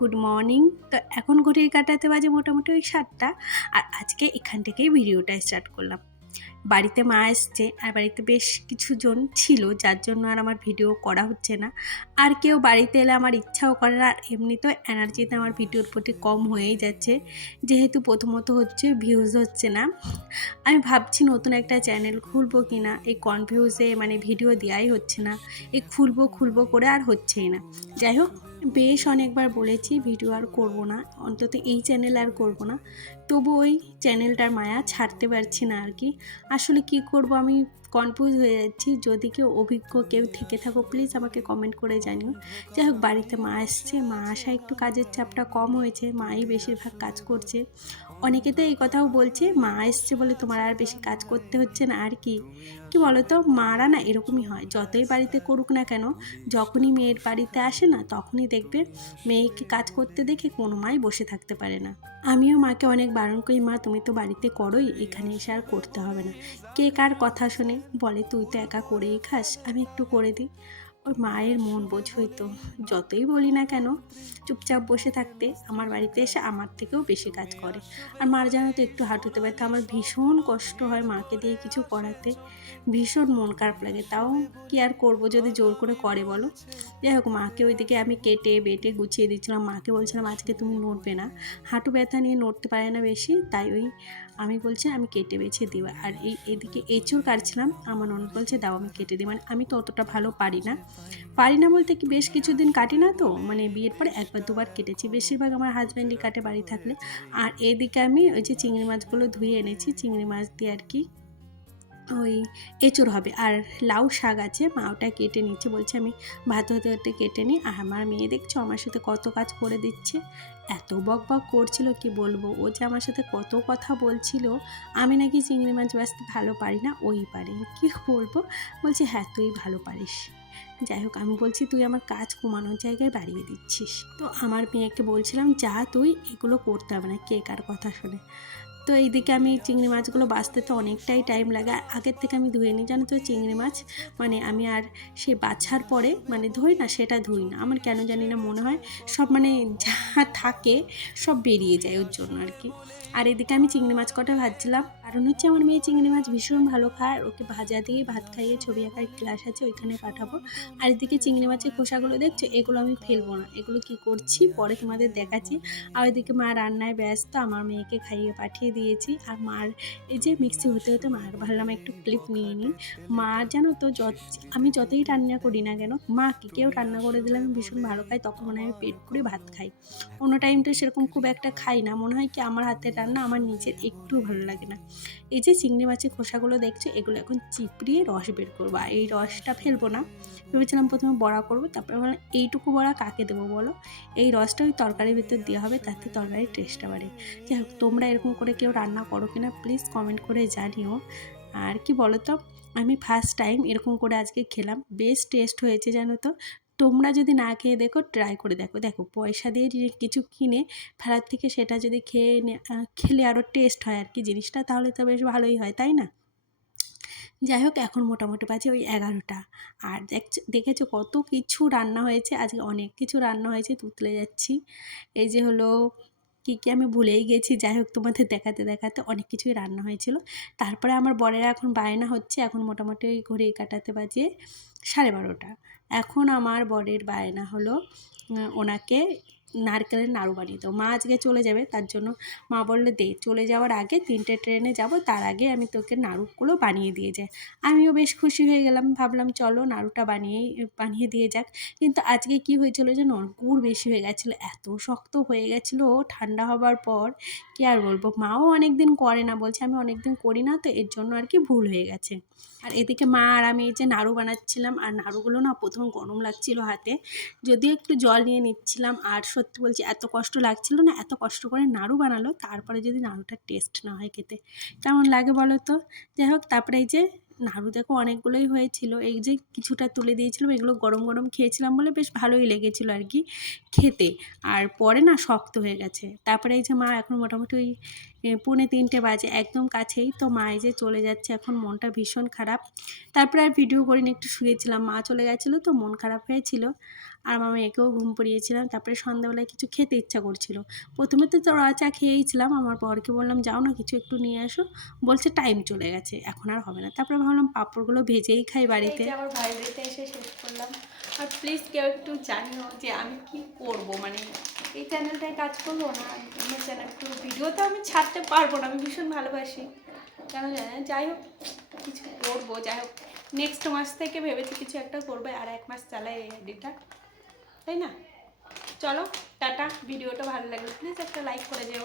Good morning. তো এখন ঘড়ির কাঁটাতে বাজে মোটামুটি ওই 7টা। আর আজকে এখান থেকেই ভিডিওটা স্টার্ট করলাম। বাড়িতে মা এসছে আর বাড়িতে বেশ কিছুজন ছিল, যার জন্য আর আমার ভিডিও করা হচ্ছে না। আর কেউ বাড়িতে এলে আমার ইচ্ছাও করে না, আর এমনিতেও এনার্জিতে আমার ভিডিওর প্রতি কম হয়েই যাচ্ছে, যেহেতু প্রথমত হচ্ছে ভিউজ হচ্ছে না। আমি ভাবছি নতুন একটা চ্যানেল খুলবো কি না, এই কনফিউজে মানে ভিডিও দেওয়াই হচ্ছে না। এই খুলবো করে আর হচ্ছেই না। যাই হোক, বেশ অনেকবার বলেছি ভিডিও আর করব না, অন্তত এই চ্যানেল আর করব না। তবু ওই চ্যানেলটার মায়া ছাড়তে পারছি না আর কি। আসলে কি করব আমি কনফিউজ হয়ে যাচ্ছি। যদি কেউ অভিজ্ঞ কেউ থেকে থাকো প্লিজ আমাকে কমেন্ট করে জানিও। যাই হোক, বাড়িতে মা এসছে, মা আসা একটু কাজের চাপটা কম হয়েছে, মাই বেশিরভাগ কাজ করছে। অনেকে তো এই কথাও বলছে মা এসছে বলে তোমার আর বেশি কাজ করতে হচ্ছে না। আর কি কি বলো তো, মারা না এরকমই হয়, যতই বাড়িতে করুক না কেন, যখনই মেয়ের বাড়িতে আসে না তখনই দেখবে মেয়েকে কাজ করতে দেখে কোনো মাই বসে থাকতে পারে না। আমিও মাকে অনেক বারণ করি, মা তুমি তো বাড়িতে করোই, এখানে এসে আর করতে হবে না। কে কার কথা শোনে, বলে তুই তো একা করেই খাস, আমি একটু করে দিই। ওর মায়ের মন বোঝই তো, যতই বলি না কেন চুপচাপ বসে থাকতে, আমার বাড়িতে এসে আমার থেকেও বেশি কাজ করে। আর মার জানো তো একটু হাঁটুতে ব্যথা, আমার ভীষণ কষ্ট হয় মাকে দিয়ে কিছু করাতে, ভীষণ মন খারাপ লাগে। তাও কি আর করবো যদি জোর করে করে বলো। যাই হোক, মাকে ওইদিকে আমি কেটে বেটে গুছিয়ে দিচ্ছিলাম, মাকে বলছিলাম আজকে তুমি নড়বে না, হাঁটু ব্যথা নিয়ে নড়তে পারে না বেশি, তাই ওই আমি বলছি আমি কেটে বেছে দেবো। আর এদিকে এঁচড় কাটছিলাম, আমার ননদ বলছে দাও আমি কেটে দিই। মানে আমি তো অতটা ভালো পারি না বলতে কি, বেশ কিছুদিন কাটি না তো, মানে বিয়ের পরে একবার দুবার কেটেছি, বেশিরভাগ আমার হাজব্যান্ডই কাটে বাড়ি থাকলে। আর এদিকে আমি ওই যে চিংড়ি মাছগুলো ধুয়ে এনেছি, চিংড়ি মাছ দিয়ে আর কি ওই এঁচড় হবে। আর লাউ শাক আছে, মা ওটা কেটে নিচ্ছে, বলছে আমি ভাত হতে হতে কেটে নিই। আর আমার মেয়ে দেখছো আমার সাথে কত কাজ করে দিচ্ছে, এত বক বক করছিল কি বলবো। ও যে আমার সাথে কত কথা বলছিল, আমি নাকি চিংড়ি মাছ বাছতে ভালো পারি না, ওই পারি, কি বলবো। বলছে হ্যাঁ তুই ভালো পারিস। যাই হোক, আমি বলছি তুই আমার কাজ কমানোর জায়গায় বাড়িয়ে দিচ্ছিস। তো আমার মেয়েকে বলছিলাম যা তুই এগুলো করতে হবে না, কে কার কথা শোনে। তো এইদিকে আমি চিংড়ি মাছগুলো বাছতে তো অনেকটাই টাইম লাগে, আগের থেকে আমি ধুয়ে নিই জানো তো চিংড়ি মাছ। মানে আমি আর সে বাছার পরে মানে ধুই না, সেটা ধুই না, আমার কেন জানি না মনে হয় সব মানে যা থাকে সব বেরিয়ে যায় ওর জন্য আর কি। আর এদিকে আমি চিংড়ি মাছ কটা ভাজছিলাম, কারণ হচ্ছে আমার মেয়ে চিংড়ি মাছ ভীষণ ভালো খায়, ওকে ভাজা দিয়ে ভাত খাইয়ে ছবি আঁকার ক্লাস আছে ওইখানে পাঠাবো। আর এদিকে চিংড়ি মাছের খোসাগুলো দেখছো, এগুলো আমি ফেলবো না, এগুলো কি করছি পরে তোমাদের দেখাচ্ছি। আর ওইদিকে মা রান্নায় ব্যস্ত, আমার মেয়েকে খাইয়ে পাঠিয়ে দিয়েছি। আর মার এই যে মিক্সি হতে হতে মার ভাবলাম একটু ক্লিপ নিয়ে নিই। মা জানো তো আমি যতই রান্না করি না কেন, মাকে কেউ রান্না করে দিলে আমি ভীষণ ভালো খাই, তখন মনে হয় আমি পেট পুরে ভাত খাই। অন্য টাইম তো সেরকম খুব একটা খাই না, মনে হয় কি আমার হাতের রান্না আমার নিজের একটু ভালো লাগে না। এই যে চিংড়ি মাছের খোসাগুলো দেখছো, এগুলো এখন চিপড়িয়ে রস বের করবো, আর এই রসটা ফেলবো না। ভেবেছিলাম প্রথমে বড়া করবো, তারপরে বললাম এইটুকু বড়া কাকে দেবো বলো, এই রসটা ওই তরকারির ভিতর দেওয়া হবে, তাতে তরকারির টেস্টটা বাড়ে। যাই হোক, তোমরা এরকম করে কেউ রান্না করো কিনা প্লিজ কমেন্ট করে জানিও। আর কি বলো তো, আমি ফার্স্ট টাইম এরকম করে আজকে খেলাম, বেশ টেস্ট হয়েছে জানো তো। তোমরা যদি না খেয়ে দেখো, ট্রাই করে দেখো। দেখো, পয়সা দিয়ে কিছু কিনে ফেলার থেকে সেটা যদি খেলে আরও টেস্ট হয় আর কি জিনিসটা, তাহলে তো বেশ ভালোই হয়, তাই না? যাই হোক, এখন মোটামুটি বাজে ওই 11টা। আর দেখেছো কত কিছু রান্না হয়েছে আজকে, অনেক কিছু রান্না হয়েছে, তুতলে যাচ্ছি। এই যে হলো কী কী আমি ভুলেই গেছি, যাই হোক তোমাদের দেখাতে দেখাতে অনেক কিছুই রান্না হয়েছিল। তারপরে আমার বরেরা এখন বায়না হচ্ছে, এখন মোটামুটি ওই ঘড়ি কাটাতে বাজে 12:30। এখন আমার বরের বায়না হলো ওনাকে নারকেলের নাড়ু বানিয়ে দাও। মা আজকে চলে যাবে, তার জন্য মা বললো দে, চলে যাওয়ার আগে 3টে ট্রেনে যাব, তার আগে আমি তোকে নাড়ুগুলো বানিয়ে দিয়ে যাই। আমিও বেশ খুশি হয়ে গেলাম, ভাবলাম চলো নাড়ুটা বানিয়ে দিয়ে যাক। কিন্তু আজকে কি হয়েছিল জানো, গুড় বেশি হয়ে গেছিলো, এত শক্ত হয়ে গেছিলো ঠান্ডা হবার পর, কি আর বলবো। মাও অনেক দিন করে না, বলছে আমি অনেক দিন করি না তো, এর জন্য আর কি ভুল হয়ে গেছে। আর এদিকে মা আর আমি এই যে নাড়ু বানাচ্ছিলাম, আর নাড়ুগুলো না প্রথম গরম লাগছিল হাতে, যদিও একটু জল নিয়ে নিচ্ছিলাম। আর সত্যি বলছি এত কষ্ট লাগছিল না, এত কষ্ট করে নাড়ু বানালো, তারপরে যদি নাড়ুটার টেস্ট না হয় খেতে কেমন লাগে বলো তো। যাই হোক, তারপরে এই যে নাড়ু দেখো অনেকগুলোই হয়েছিল, এই যে কিছুটা তুলে দিয়েছিলাম, এগুলো গরম গরম খেয়েছিলাম বলে বেশ ভালোই লেগেছিলো আর কি খেতে। আর পরে না শক্ত হয়ে গেছে। তারপরে এই যে মা এখন মোটামুটি ওই 2:45 বাজে, একদম কাছেই। তো মা এই যে চলে যাচ্ছে এখন, মনটা ভীষণ খারাপ। তারপরে আর ভিডিও করিনি, একটু শুয়েছিলাম। মা চলে গেছিলো তো মন খারাপ হয়েছিল, আর আমার মেয়েকেও ঘুম পড়িয়েছিলাম। তারপরে সন্ধ্যাবেলায় কিছু খেতে ইচ্ছা করছিল। প্রথমে তো চা খেয়েইছিলাম, আমার বরকে বললাম যাও না কিছু একটু নিয়ে আসো, বলছে টাইম চলে গেছে এখন আর হবে না। তারপরে ভাবলাম পাঁপড়গুলো ভেজেই খাই বাড়িতে। আমার ভাইয়ের বাড়িতে এসে শেষ করলাম। আর প্লিজ কেউ একটু জানিও যে আমি কি করব, মানে এই চ্যানেলটায় কাজ করবো না অন্য চ্যানেল, একটু ভিডিও তো আমি ছাড়তে পারবো না, আমি ভীষণ ভালোবাসি, কেন জানি না। যাই হোক কিছু করবো, যাই হোক নেক্সট মাস থেকে ভেবেছি কিছু একটা করবো, আর 1 মাস চালাই এই আইডিটা, তাই না? চলো টাটা। ভিডিওটা ভালো লাগলে প্লিজ একটা লাইক করে যেও।